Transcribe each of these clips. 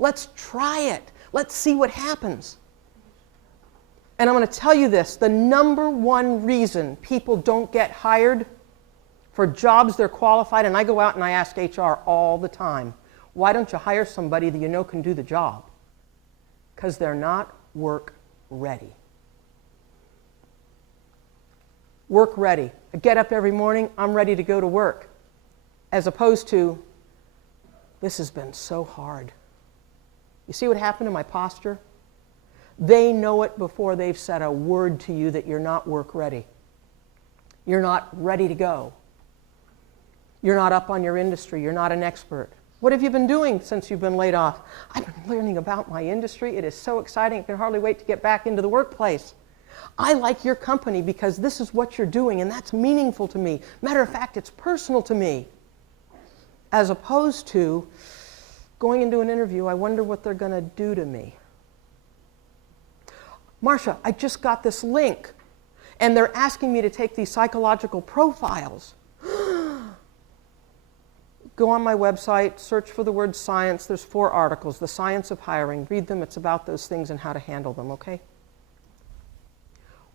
Let's try it. Let's see what happens. And I'm going to tell you this, the number one reason people don't get hired for jobs they're qualified, and I go out and I ask HR all the time, why don't you hire somebody that you know can do the job? Because they're not work ready. Work ready. I get up every morning, I'm ready to go to work. As opposed to, this has been so hard. You see what happened to my posture? They know it before they've said a word to you that you're not work ready. You're not ready to go. You're not up on your industry. You're not an expert. What have you been doing since you've been laid off? I've been learning about my industry. It is so exciting. I can hardly wait to get back into the workplace. I like your company because this is what you're doing, and that's meaningful to me. Matter of fact, it's personal to me. As opposed to going into an interview, I wonder what they're going to do to me. Marcia, I just got this link, and they're asking me to take these psychological profiles. Go on my website, search for the word science. There's 4 articles, The Science of Hiring. Read them. It's about those things and how to handle them, okay?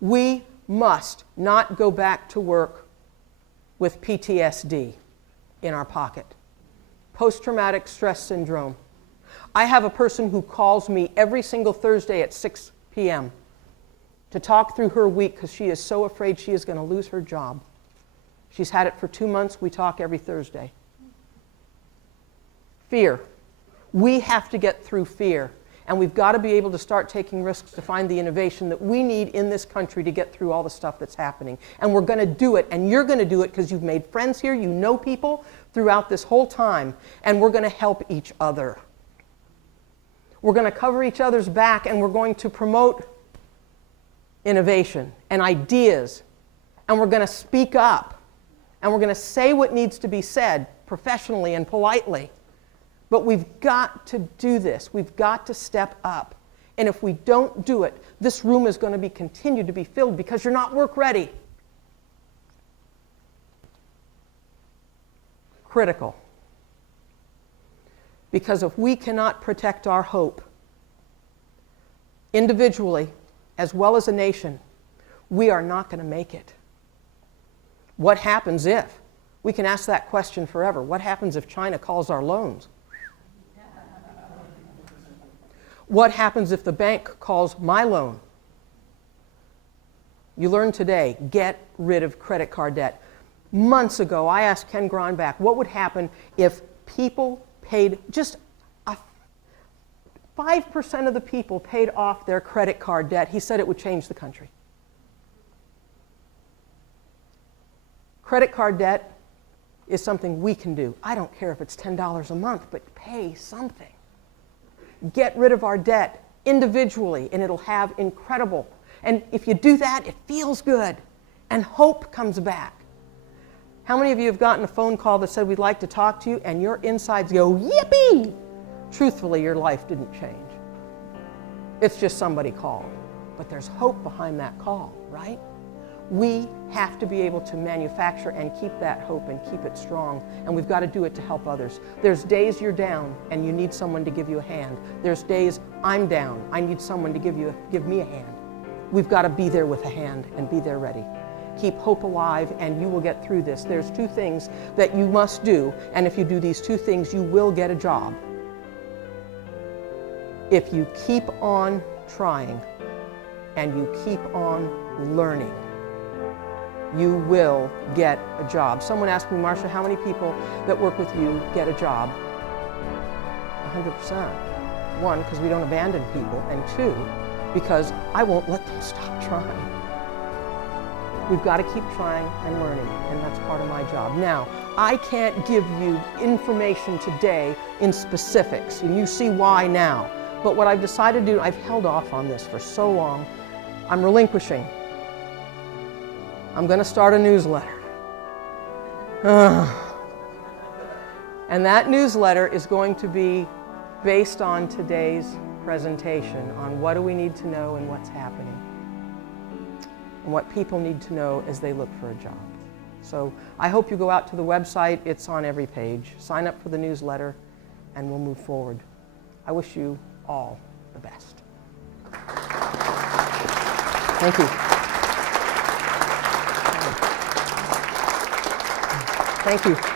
We must not go back to work with PTSD in our pocket. Post-traumatic stress syndrome. I have a person who calls me every single Thursday at 6 p.m. to talk through her week because she is so afraid she is going to lose her job. She's had it for 2 months. We talk every Thursday. Fear. We have to get through fear. And we've got to be able to start taking risks to find the innovation that we need in this country to get through all the stuff that's happening. And we're going to do it, and you're going to do it because you've made friends here, you know people throughout this whole time, and we're going to help each other. We're going to cover each other's back, and we're going to promote innovation and ideas, and we're going to speak up, and we're going to say what needs to be said professionally and politely. But we've got to do this. We've got to step up. And if we don't do it, this room is going to continue to be filled because you're not work ready. Critical. Because if we cannot protect our hope, individually as well as a nation, we are not going to make it. What happens if? We can ask that question forever. What happens if China calls our loans? What happens if the bank calls my loan? You learned today, get rid of credit card debt. Months ago, I asked Ken Gronbach, what would happen if people paid, just 5% of the people paid off their credit card debt? He said it would change the country. Credit card debt is something we can do. I don't care if it's $10 a month, but pay something. Get rid of our debt individually, and it'll have incredible. And if you do that, it feels good, and hope comes back. How many of you have gotten a phone call that said, we'd like to talk to you, and your insides go, yippee? Truthfully, your life didn't change. It's just somebody called. But there's hope behind that call, right? We have to be able to manufacture and keep that hope and keep it strong, and we've got to do it to help others. There's days you're down and you need someone to give you a hand. There's days I'm down, I need someone to give me a hand. We've got to be there with a hand and be there ready. Keep hope alive and you will get through this. There's 2 things that you must do, and if you do these 2 things, you will get a job. If you keep on trying and you keep on learning, you will get a job. Someone asked me, Marcia, how many people that work with you get a job? 100%. 1, because we don't abandon people, and 2, because I won't let them stop trying. We've got to keep trying and learning, and that's part of my job. Now, I can't give you information today in specifics, and you see why now. But what I've decided to do, I've held off on this for so long, I'm relinquishing. I'm going to start a newsletter. And that newsletter is going to be based on today's presentation on what do we need to know and what's happening, and what people need to know as they look for a job. So I hope you go out to the website. It's on every page. Sign up for the newsletter, and we'll move forward. I wish you all the best. Thank you. Thank you.